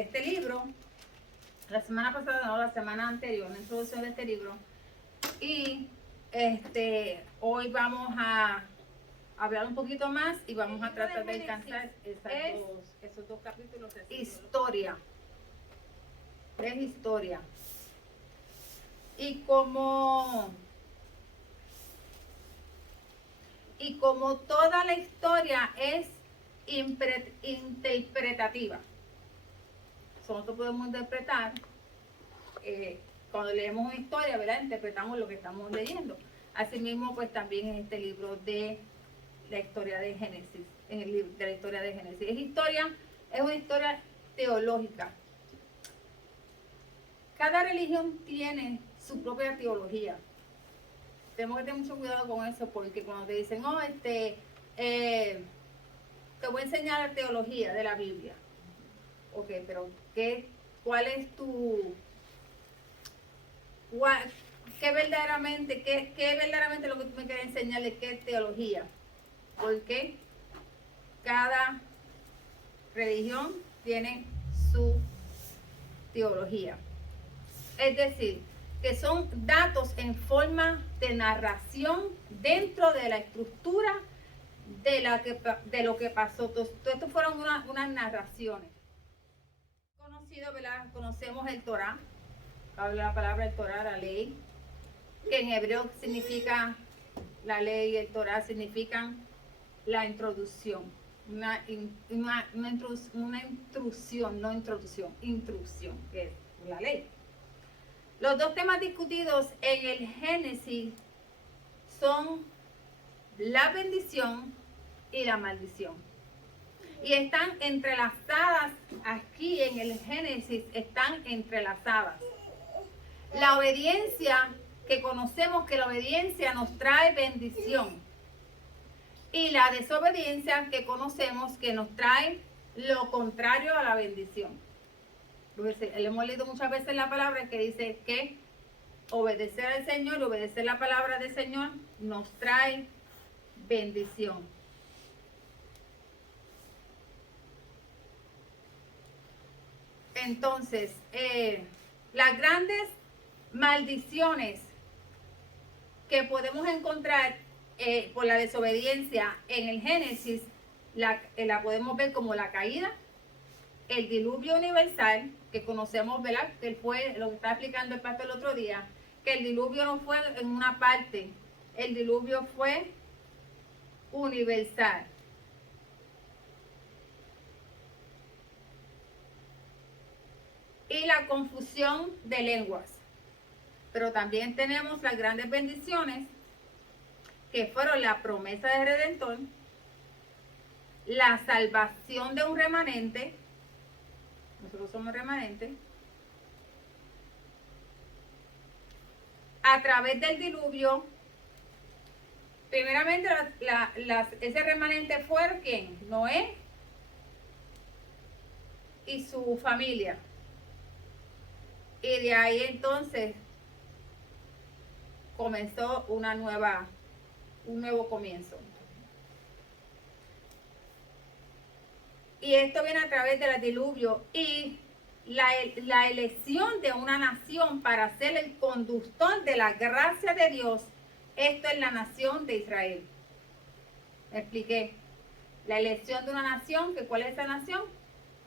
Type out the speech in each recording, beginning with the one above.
este libro, la semana pasada, no, la semana anterior, una introducción de este libro. Y hoy vamos a hablar un poquito más y vamos a tratar de alcanzar esos dos capítulos. Historia. Es historia. Y como toda la historia es interpretativa, nosotros podemos interpretar, cuando leemos una historia, ¿verdad? Interpretamos lo que estamos leyendo. Asimismo, pues también en este libro de la historia de Génesis, en el libro de la historia de Génesis. Es una historia teológica. Cada religión tiene su propia teología. Tenemos que tener mucho cuidado con eso, porque cuando te dicen, te voy a enseñar la teología de la Biblia. Ok, pero ¿cuál es qué verdaderamente lo que tú me quieres enseñar de qué es teología? Porque cada religión tiene su teología. Es decir, que son datos en forma de narración dentro de la estructura de lo que pasó. Todo esto fueron unas narraciones. Conocido, ¿verdad? Conocemos el Torá, habla la palabra el Torá, la ley, que en hebreo significa la ley y el Torá significan la introducción. Intrusión, que es la ley. Los dos temas discutidos en el Génesis son la bendición y la maldición. Y están entrelazadas aquí en el Génesis, están entrelazadas. La obediencia, que conocemos que la obediencia nos trae bendición. Y la desobediencia, que conocemos que nos trae lo contrario a la bendición. Hemos leído muchas veces la palabra que dice que obedecer al Señor, obedecer la palabra del Señor, nos trae bendición. Entonces, las grandes maldiciones que podemos encontrar por la desobediencia en el Génesis, la podemos ver como la caída, el diluvio universal, que conocemos, ¿verdad? Que fue lo que estaba explicando el pastor el otro día, que el diluvio no fue en una parte, el diluvio fue universal. Y la confusión de lenguas. Pero también tenemos las grandes bendiciones, que fueron la promesa del Redentor, la salvación de un remanente, nosotros somos remanentes, a través del diluvio. Primeramente, ese remanente fue ¿quién? Noé y su familia. Y de ahí entonces comenzó un nuevo comienzo. Y esto viene a través del diluvio y la elección de una nación para ser el conductor de la gracia de Dios. Esto es la nación de Israel. Me expliqué. La elección de una nación, ¿cuál es esa nación?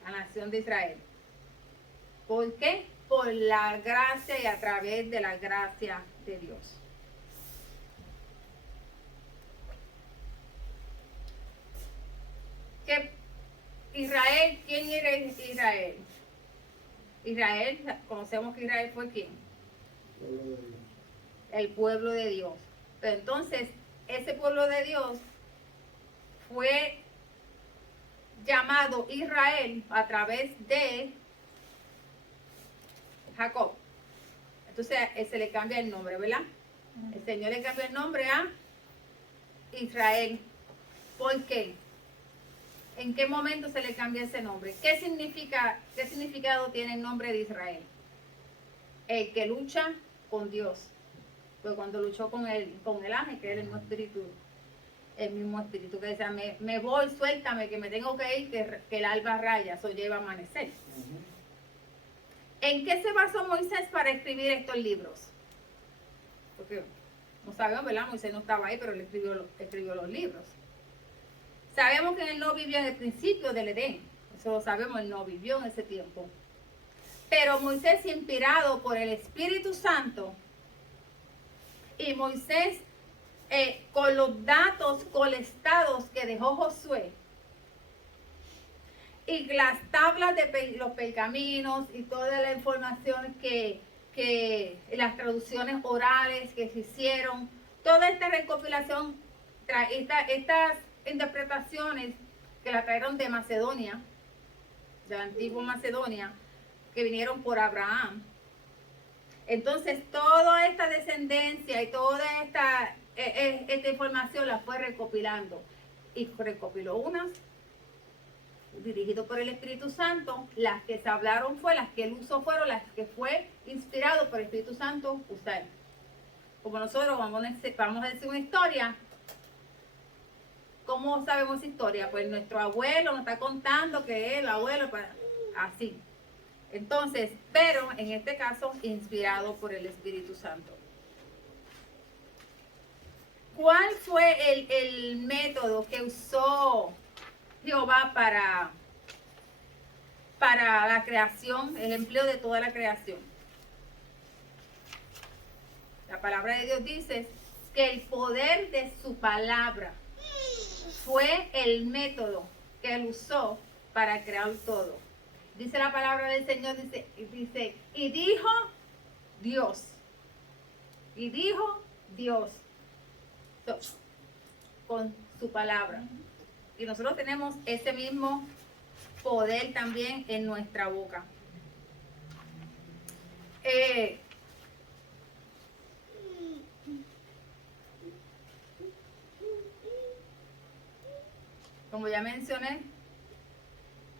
La nación de Israel. ¿Por qué? Por la gracia y a través de la gracia de Dios. Israel, ¿quién era Israel? Israel, conocemos que Israel fue ¿quién? El pueblo de Dios. Pero entonces, ese pueblo de Dios fue llamado Israel a través de Jacob. Entonces, se le cambia el nombre, ¿verdad? El Señor le cambió el nombre a Israel. ¿Por qué? ¿En qué momento se le cambia ese nombre? ¿Qué significado tiene el nombre de Israel? El que lucha con Dios. Pues cuando luchó con el ángel, que era el mismo espíritu que decía, me voy, suéltame, que me tengo que ir, que el alba raya, eso lleva a amanecer. ¿En qué se basó Moisés para escribir estos libros? Porque no sabemos, ¿verdad? Moisés no estaba ahí, pero él escribió los libros. Sabemos que él no vivió en el principio del Edén. Eso lo sabemos, él no vivió en ese tiempo. Pero Moisés, inspirado por el Espíritu Santo, y Moisés, con los datos colectados que dejó Josué, y las tablas de los pergaminos y toda la información que las traducciones orales que se hicieron, toda esta recopilación, estas interpretaciones que la trajeron de Macedonia, de la antigua Macedonia, que vinieron por Abraham. Entonces toda esta descendencia y toda esta información la fue recopilando, y recopiló unas dirigido por el Espíritu Santo. Las que se hablaron las que él usó fueron las que fue inspirado por el Espíritu Santo usar. Como nosotros vamos a decir una historia. ¿Cómo sabemos historia? Pues nuestro abuelo nos está contando que el abuelo, así. Entonces, pero en este caso, inspirado por el Espíritu Santo. ¿Cuál fue el método que usó Jehová para la creación, el empleo de toda la creación? La palabra de Dios dice que el poder de su palabra fue el método que él usó para crear todo. Dice la palabra del Señor, dice, y dijo Dios. Y dijo Dios. Con su palabra. Y nosotros tenemos ese mismo poder también en nuestra boca. Como ya mencioné,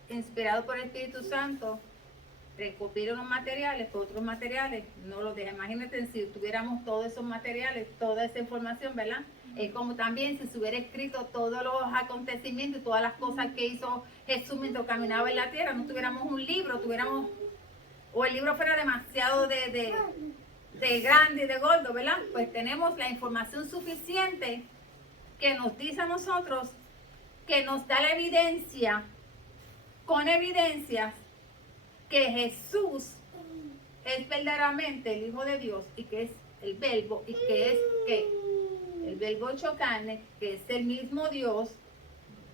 inspirado por el Espíritu Santo, recopila unos materiales, otros materiales no los deja. Imagínate si tuviéramos todos esos materiales, toda esa información, ¿verdad? Es como también si se hubiera escrito todos los acontecimientos y todas las cosas que hizo Jesús mientras caminaba en la tierra. No tuviéramos un libro, o el libro fuera demasiado de grande y de gordo, ¿verdad? Pues tenemos la información suficiente que nos dice a nosotros, que nos da la evidencia, con evidencias, que Jesús es verdaderamente el Hijo de Dios, y que es el Verbo, y que es el Verbo hecho carne, que es el mismo Dios.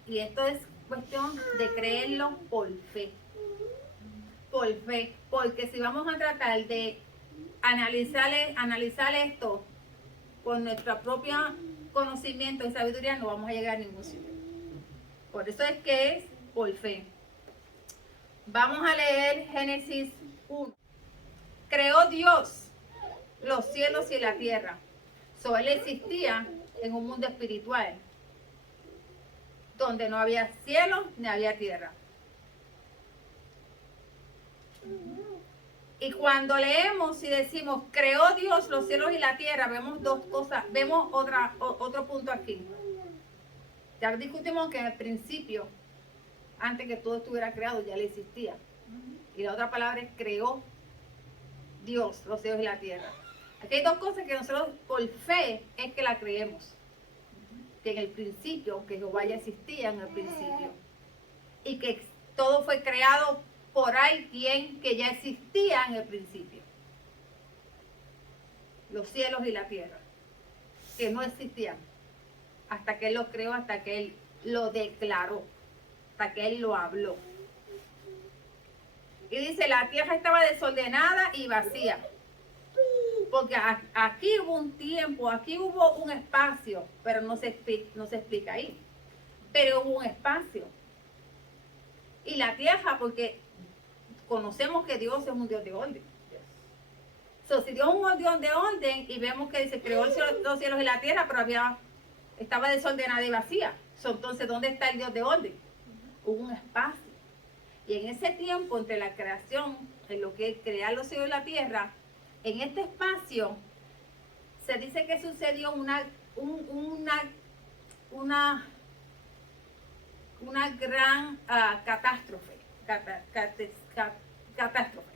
Y esto es cuestión de creerlo por fe. Por fe, porque si vamos a tratar de analizar esto con nuestro propio conocimiento y sabiduría, no vamos a llegar a ningún sitio. Por eso es que es por fe. Vamos a leer Génesis 1. Creó Dios los cielos y la tierra. Él existía en un mundo espiritual, donde no había cielo ni había tierra. Y cuando leemos y decimos, creó Dios los cielos y la tierra, vemos dos cosas, vemos otro punto aquí. Ya discutimos que en el principio, antes que todo estuviera creado, ya le existía. Y la otra palabra es creó Dios los cielos y la tierra. Aquí hay dos cosas que nosotros por fe es que la creemos. Que en el principio, que Jehová ya existía en el principio. Y que todo fue creado por alguien que ya existía en el principio. Los cielos y la tierra. Que no existían. Hasta que Él los creó, hasta que Él lo declaró. Hasta que Él lo habló. Y dice, la tierra estaba desordenada y vacía. Porque aquí hubo un tiempo, aquí hubo un espacio, pero no se explica ahí. Pero hubo un espacio. Y la tierra, porque conocemos que Dios es un Dios de orden. Si Dios es un Dios de orden, y vemos que se creó los cielos y la tierra, pero estaba desordenada y vacía. Entonces, ¿dónde está el Dios de orden? Hubo un espacio. Y en ese tiempo, entre la creación, en lo que es crear los cielos y la tierra, en este espacio, se dice que sucedió una gran catástrofe. Catástrofe.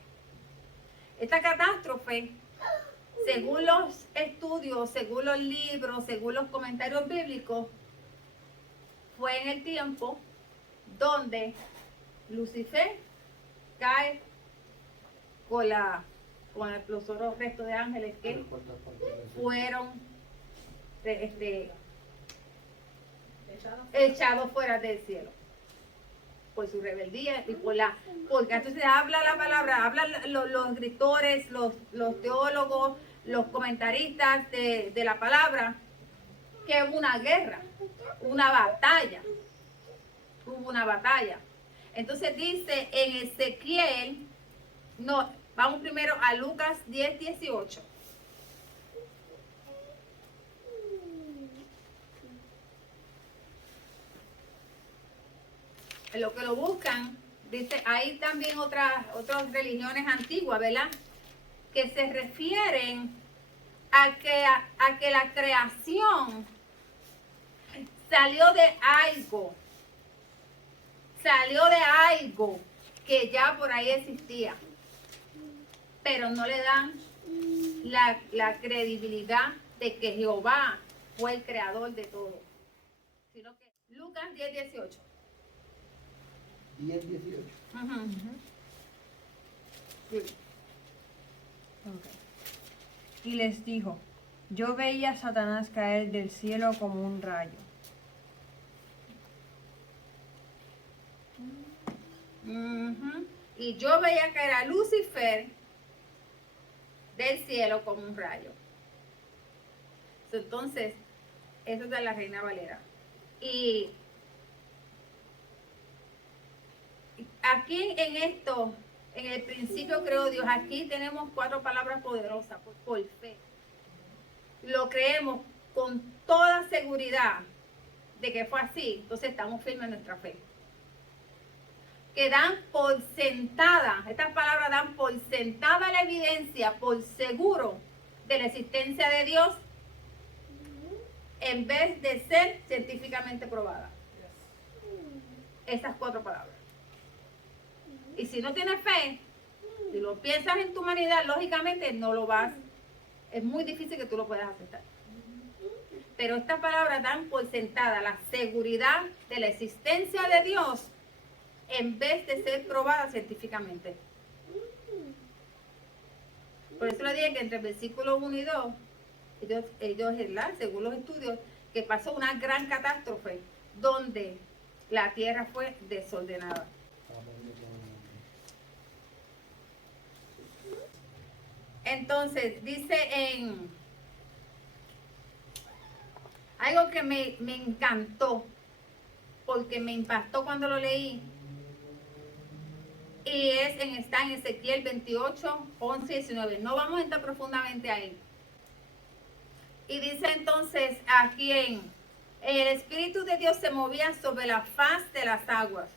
Esta catástrofe, según los estudios, según los libros, según los comentarios bíblicos, fue en el tiempo donde Lucifer cae con los otros restos de ángeles que fueron echados fuera del cielo por su rebeldía y porque entonces habla la palabra, hablan los escritores, los teólogos, los comentaristas de la palabra, que hubo una guerra, hubo una batalla. Entonces dice en Ezequiel, no, vamos primero a Lucas 10:18. En lo que lo buscan, dice, hay también otras religiones antiguas, ¿verdad? Que se refieren a que la creación salió de algo que ya por ahí existía, pero no le dan la credibilidad de que Jehová fue el creador de todo, sino que Lucas 10:18. 10:18. Sí. Okay. Y les dijo, yo veía a Satanás caer del cielo como un rayo. Y yo veía caer a Lucifer del cielo como un rayo. Entonces, eso es de la Reina Valera. Y aquí en esto, en el principio creó Dios, aquí tenemos 4 palabras poderosas por fe. Lo creemos con toda seguridad de que fue así, entonces estamos firmes en nuestra fe. Que dan por sentada, estas palabras dan por sentada la evidencia, por seguro de la existencia de Dios, en vez de ser científicamente probada. Estas 4 palabras. Y si no tienes fe, si lo piensas en tu humanidad, lógicamente no lo vas, es muy difícil que tú lo puedas aceptar. Pero estas palabras dan por sentada la seguridad de la existencia de Dios en vez de ser probada científicamente. Por eso le dije que entre el versículo 1 y 2, ellos, según los estudios, que pasó una gran catástrofe donde la tierra fue desordenada. Entonces, dice en algo que me encantó, porque me impactó cuando lo leí, y está en Ezequiel 28, 11 y 19. No vamos a entrar profundamente ahí. Y dice entonces aquí el Espíritu de Dios se movía sobre la faz de las aguas.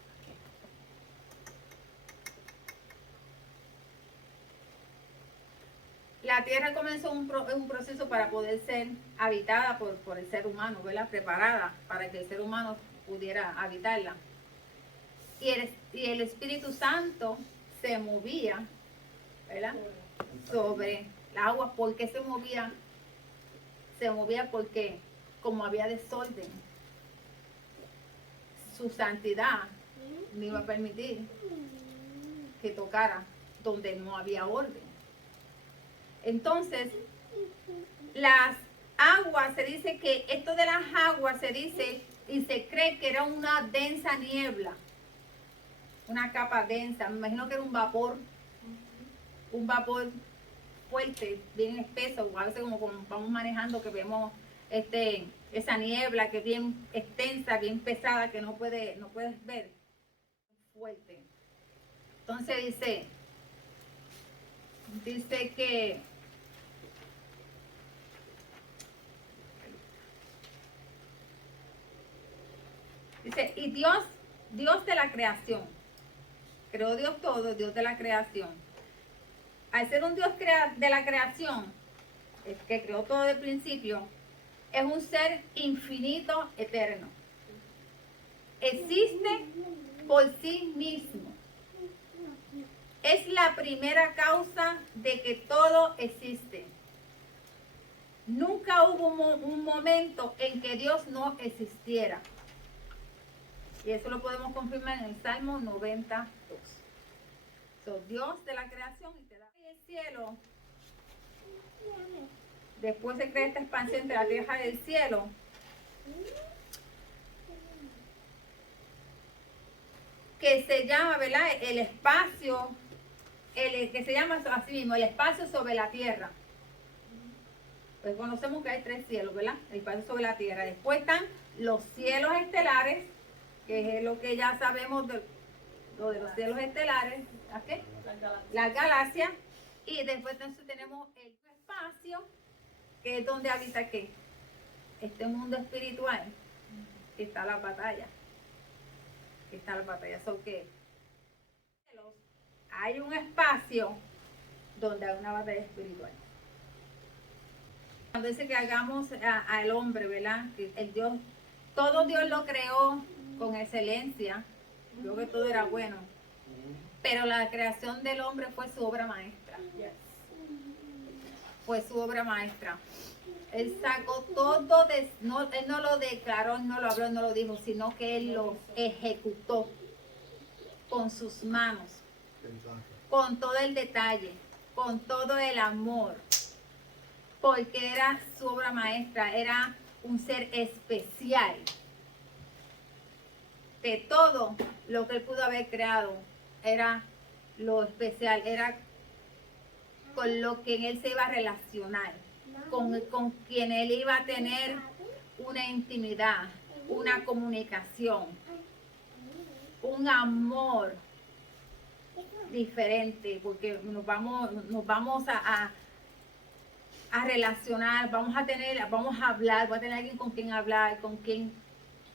La tierra comenzó un proceso para poder ser habitada por el ser humano, ¿verdad? Preparada para que el ser humano pudiera habitarla. Y el Espíritu Santo se movía, ¿verdad? Sobre las aguas. ¿Por qué se movía? Se movía porque como había desorden, su santidad no iba a permitir que tocara donde no había orden. Entonces, las aguas, se dice que esto de las aguas se dice y se cree que era una densa niebla, una capa densa. Me imagino que era un vapor fuerte, bien espeso, o a veces como vamos manejando, que vemos esa niebla que es bien extensa, bien pesada, que no puedes ver, fuerte. Entonces dice que y Dios de la creación, creó Dios todo, Dios de la creación. Al ser un Dios de la creación, que creó todo de principio, es un ser infinito, eterno. Existe por sí mismo. es la primera causa de que todo existe. Nunca hubo un momento en que Dios no existiera. Y eso lo podemos confirmar en el Salmo 92. Dios de la creación y te da el cielo. Después se crea esta expansión entre la tierra y el cielo. Que se llama, ¿verdad? El espacio, que se llama así mismo, el espacio sobre la tierra. Pues conocemos que hay 3 cielos, ¿verdad? El espacio sobre la tierra. Después están los cielos estelares, que es lo que ya sabemos de los cielos estelares. ¿A qué? Las galaxias. Y después entonces tenemos el espacio, que es donde habita ¿qué? Este mundo espiritual. Que está la batalla. Que está la batalla. ¿Qué? Hay un espacio donde hay una batalla espiritual. Cuando dice que hagamos al hombre, ¿verdad? Que el Dios, todo Dios lo creó con excelencia. Creo que todo era bueno. Pero la creación del hombre fue su obra maestra. Fue su obra maestra. Él sacó todo, él no lo declaró, no lo habló, no lo dijo, sino que él lo ejecutó con sus manos, con todo el detalle, con todo el amor. Porque era su obra maestra, era un ser especial. De todo lo que él pudo haber creado, era lo especial, era con lo que él se iba a relacionar, con quien él iba a tener una intimidad, una comunicación, un amor diferente, porque nos vamos a relacionar, vamos a hablar, voy a tener alguien con quien hablar, con quien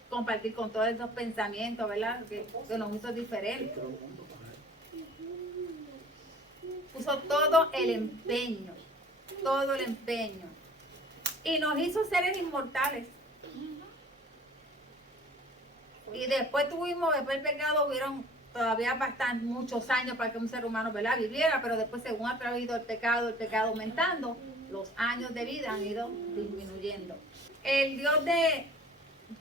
compartir con todos esos pensamientos, ¿verdad? Que nos hizo diferentes. Puso todo el empeño, y nos hizo seres inmortales. Y después el pecado, hubieron todavía muchos años para que un ser humano, ¿verdad?, viviera, pero después, según ha traído el pecado aumentando, los años de vida han ido disminuyendo.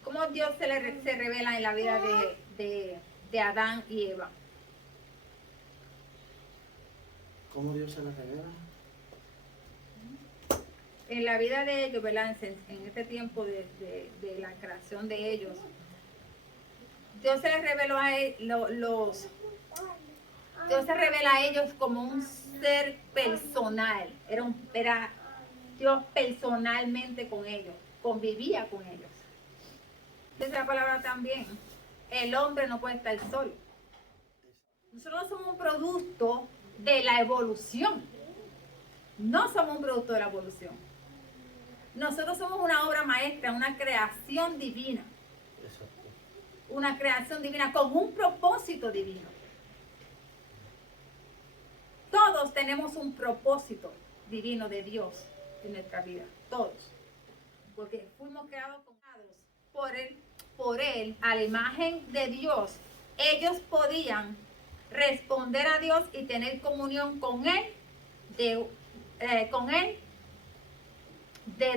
¿Cómo Dios se revela en la vida de Adán y Eva? ¿Cómo Dios se les revela? En la vida de ellos, ¿verdad? En este tiempo de la creación de ellos, Dios se les reveló Dios se revela a ellos como un ser personal. Era Dios personalmente con ellos, convivía con ellos. Esa es la palabra también. El hombre no puede estar solo. Nosotros no somos un producto de la evolución. No somos un producto de la evolución. Nosotros somos una obra maestra, una creación divina. Exacto. Una creación divina con un propósito divino. Todos tenemos un propósito divino de Dios en nuestra vida. Todos. Porque fuimos creados por él, a la imagen de Dios. Ellos podían responder a Dios y tener comunión con Él de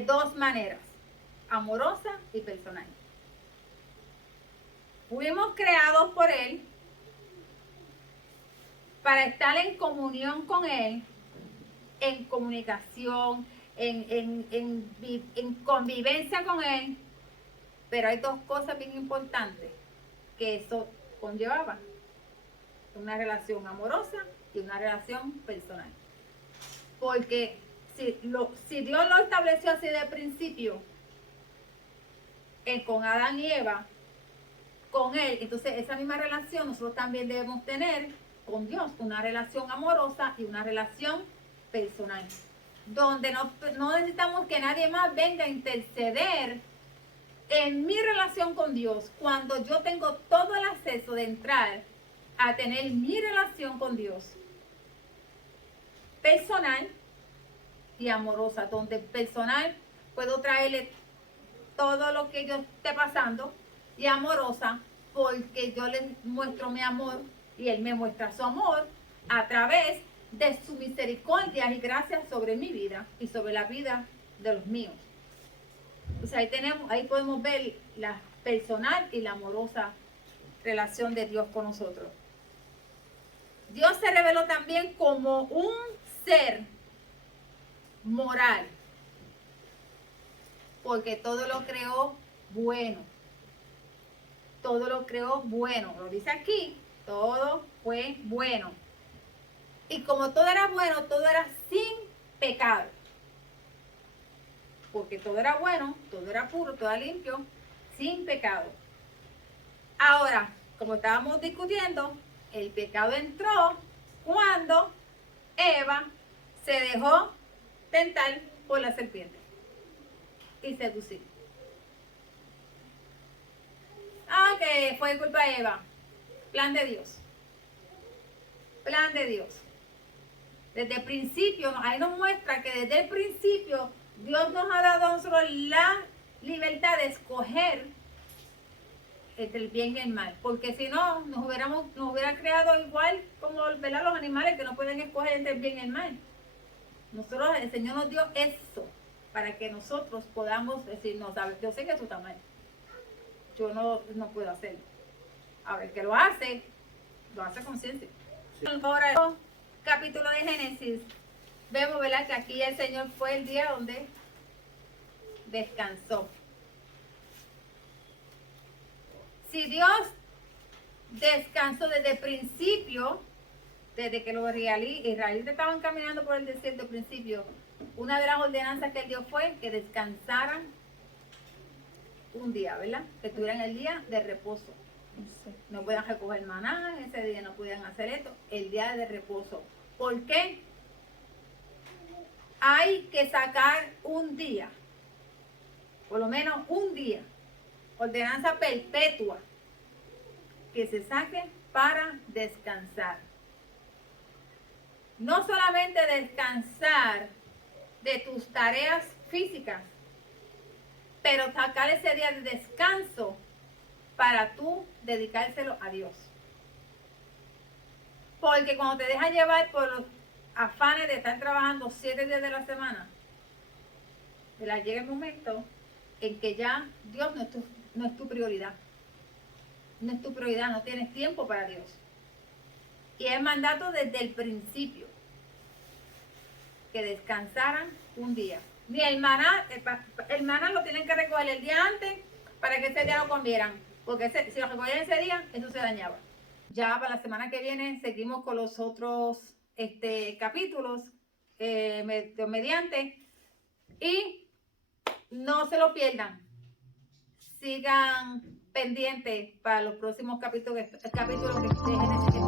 2 maneras, amorosa y personal. Fuimos creados por Él para estar en comunión con Él, en comunicación, en convivencia con Él, pero hay 2 cosas bien importantes que eso conllevaba: una relación amorosa y una relación personal. Porque si Dios lo estableció así de principio, con Adán y Eva, con Él, entonces esa misma relación nosotros también debemos tener con Dios, una relación amorosa y una relación personal, donde no necesitamos que nadie más venga a interceder en mi relación con Dios, cuando yo tengo todo el acceso de entrar a tener mi relación con Dios personal y amorosa, donde personal puedo traerle todo lo que yo esté pasando, y amorosa porque yo le muestro mi amor y Él me muestra su amor a través de su misericordia y gracia sobre mi vida y sobre la vida de los míos. O sea, ahí podemos ver la personal y la amorosa relación de Dios con nosotros. Dios se reveló también como un ser moral, porque todo lo creó bueno. Todo lo creó bueno. Lo dice aquí, todo fue bueno. Y como todo era bueno, todo era sin pecado. Porque todo era bueno, todo era puro, todo era limpio, sin pecado. Ahora, como estábamos discutiendo, el pecado entró cuando Eva se dejó tentar por la serpiente y seducir. Que fue culpa de Eva. Plan de Dios. Plan de Dios. Desde el principio, ahí nos muestra que desde el principio Dios nos ha dado a nosotros la libertad de escoger entre el bien y el mal. Porque si no, nos hubiera creado igual como, ¿verdad?, los animales que no pueden escoger entre el bien y el mal. Nosotros, el Señor nos dio eso para que nosotros podamos decir, no, sabes, yo sé que eso está mal. Yo no puedo hacerlo. Ahora, el que lo hace consciente. Sí. Ahora, el capítulo de Génesis, vemos, ¿verdad?, que aquí el Señor fue el día donde descansó. Si Dios descansó desde el principio, desde que los israelitas estaban caminando por el desierto al principio, una de las ordenanzas que Él dio fue que descansaran un día, ¿verdad? Que tuvieran el día de reposo. No podían recoger maná, en ese día no podían hacer esto, el día de reposo. ¿Por qué? Hay que sacar un día, por lo menos un día, ordenanza perpetua, que se saque para descansar. No solamente descansar de tus tareas físicas, pero sacar ese día de descanso para tú dedicárselo a Dios. Porque cuando te dejas llevar por los afanes de estar trabajando 7 días de la semana, llega el momento en que ya Dios no es tu prioridad. No es tu prioridad, no tienes tiempo para Dios. Y es mandato desde el principio que descansaran un día. Ni el maná lo tienen que recoger el día antes para que ese día lo comieran. Porque si lo recogían ese día, eso se dañaba. Ya para la semana que viene seguimos con los otros capítulos mediante. Y no se lo pierdan. Sigan pendientes para los próximos capítulos de Génesis.